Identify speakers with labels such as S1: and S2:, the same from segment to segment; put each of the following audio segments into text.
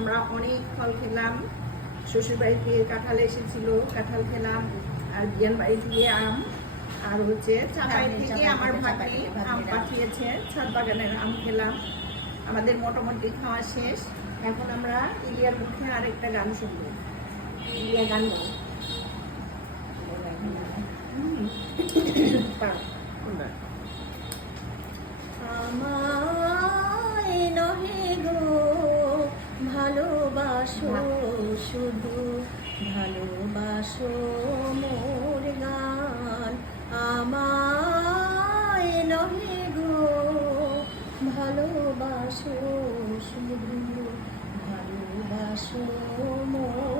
S1: আমরা অনেক ফল খেলাম। শ্বশুর বাড়ি থেকে কাঁঠাল এসেছিল কাঁঠাল খেলাম আর বিয়ান বাড়ি থেকে আম আর হচ্ছে চাপাই থেকে আমার
S2: থেকে
S1: আম পাঠিয়েছে ছাদ বাগানের আম খেলাম। আমাদের মোটামুটি খাওয়া শেষ। এখন আমরা ইলিয়ার মুখে আরেকটা গান শুনব। ইলিয়া গান গাও। পারো,
S2: ভালোবাসো মোর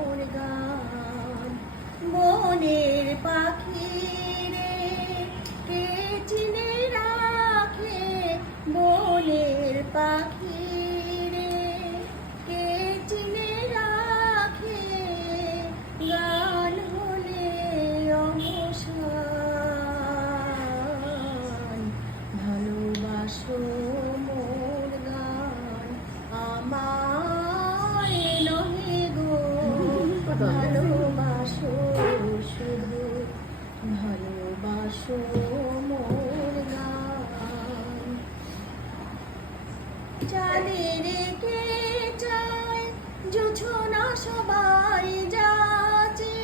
S2: ভালোবাসো চাঁদের কে চায় জোছনা সবাই যাচে।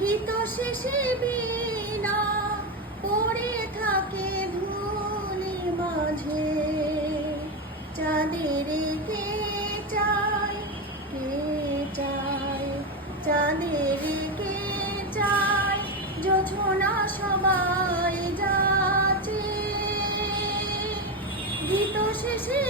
S2: গীত শেষে বিনা পড়ে থাকে চাঁদের কে চায়? যোছনা সবাই যাচে গীত শেষে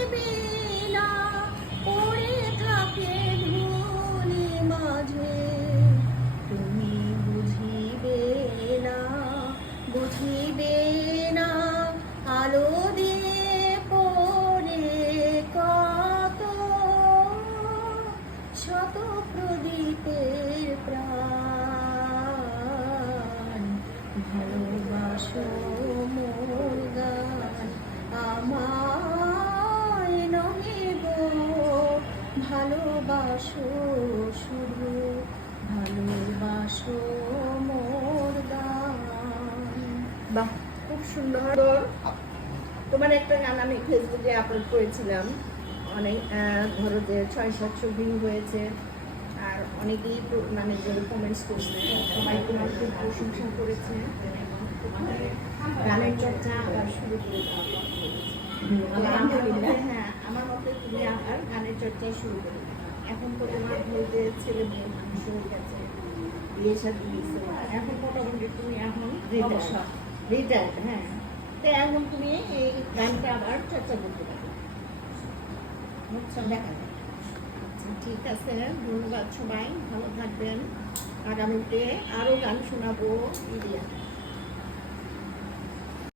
S2: ভালোবাসো মোর গান আমায় গো ভালোবাসো শুধু, ভালোবাসো মোর
S1: বাহ, খুব সুন্দর। তোমার একটা গান আমি ফেসবুকে আপলোড করেছিলাম। অনেক ধরো যে ছয় সাতশো ভিউ হয়েছে। অনেকেই মানে কমেন্টস করছে সবাই তোমার খুব প্রশংসা করেছে গানের চর্চা আবার শুরু করে।
S2: আলহামদুলিল্লাহ।
S1: হ্যাঁ আমার মতে তুমি আবার গানের চর্চা শুরু করে এখন তো তোমার বলতে ছেলে মেয়ে মানুষ হয়ে গেছে বিয়ে সাথে দিয়েছে এখন মোটামুটি তুমি এখন
S2: অবসর।
S1: রিটায়ার্ড হ্যাঁ তো এখন তুমি এই গানটা আবার চর্চা করতে পারো বুঝছ?
S2: দেখা যাক।
S1: ঠিক আছে ধন্যবাদ সবাই ভালো থাকবেন। আগামীতে আরও গান শোনাবো ইলিয়া